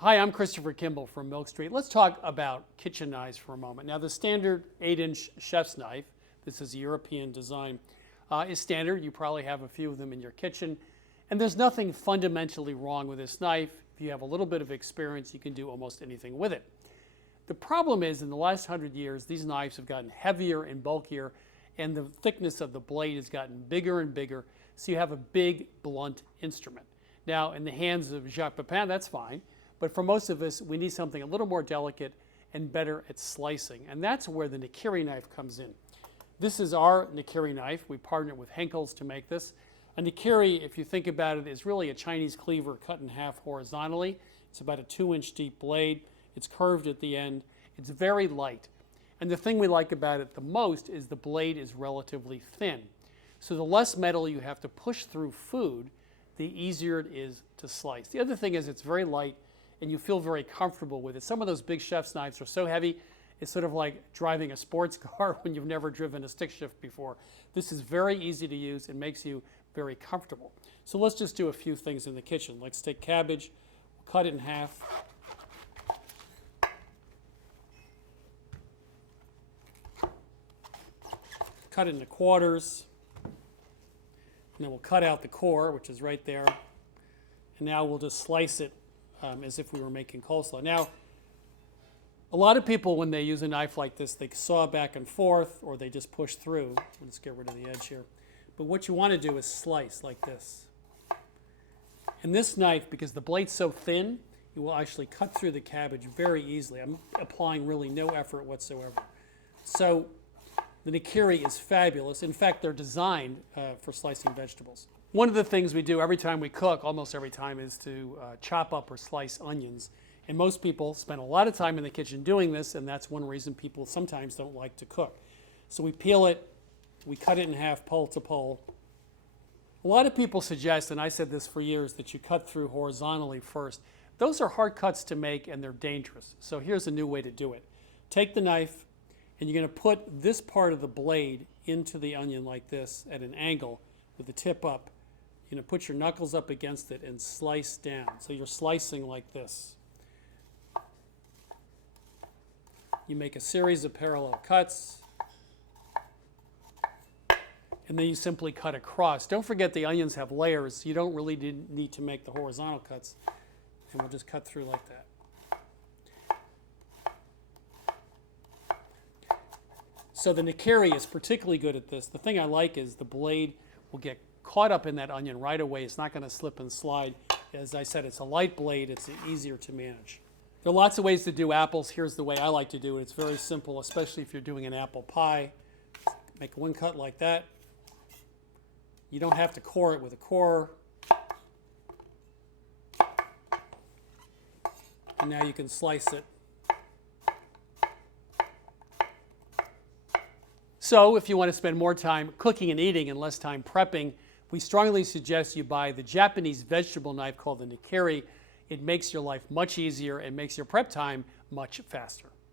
Hi, I'm Christopher Kimball from Milk Street. Let's talk about kitchen knives for a moment. Now, the standard 8-inch chef's knife, this is a European design, is standard. You probably have a few of them in your kitchen. And there's nothing fundamentally wrong with this knife. If you have a little bit of experience, you can do almost anything with it. The problem is, in the last 100 years, these knives have gotten heavier and bulkier, and the thickness of the blade has gotten bigger and bigger, so you have a big, blunt instrument. Now, in the hands of Jacques Pepin, that's fine. But for most of us, we need something a little more delicate and better at slicing. And that's where the Nakiri knife comes in. This is our Nakiri knife. We partnered with Henkel's to make this. A Nakiri, if you think about it, is really a Chinese cleaver cut in half horizontally. It's about a 2-inch deep blade. It's curved at the end. It's very light. And the thing we like about it the most is the blade is relatively thin. So the less metal you have to push through food, the easier it is to slice. The other thing is it's very light, and you feel very comfortable with it. Some of those big chef's knives are so heavy, it's sort of like driving a sports car when you've never driven a stick shift before. This is very easy to use and makes you very comfortable. So let's just do a few things in the kitchen. Let's take cabbage, cut it in half. Cut it into quarters. And then we'll cut out the core, which is right there. And now we'll just slice it as if we were making coleslaw. Now, a lot of people, when they use a knife like this, they saw back and forth, or they just push through. Let's get rid of the edge here. But what you want to do is slice like this. And this knife, because the blade's so thin, you will actually cut through the cabbage very easily. I'm applying really no effort whatsoever. So the Nakiri is fabulous. In fact, they're designed for slicing vegetables. One of the things we do every time we cook, almost every time, is to chop up or slice onions. And most people spend a lot of time in the kitchen doing this, and that's one reason people sometimes don't like to cook. So we peel it, we cut it in half, pole to pole. A lot of people suggest, and I said this for years, that you cut through horizontally first. Those are hard cuts to make, and they're dangerous. So here's a new way to do it. Take the knife, and you're going to put this part of the blade into the onion like this at an angle with the tip up. You're going to put your knuckles up against it and slice down. So you're slicing like this. You make a series of parallel cuts. And then you simply cut across. Don't forget the onions have layers, so you don't really need to make the horizontal cuts. And we'll just cut through like that. So the Nakiri is particularly good at this. The thing I like is the blade will get caught up in that onion right away. It's not going to slip and slide. As I said, it's a light blade. It's easier to manage. There are lots of ways to do apples. Here's the way I like to do it. It's very simple, especially if you're doing an apple pie. Make one cut like that. You don't have to core it with a corer. And now you can slice it. So if you want to spend more time cooking and eating and less time prepping, we strongly suggest you buy the Japanese vegetable knife called the Nakiri. It makes your life much easier and makes your prep time much faster.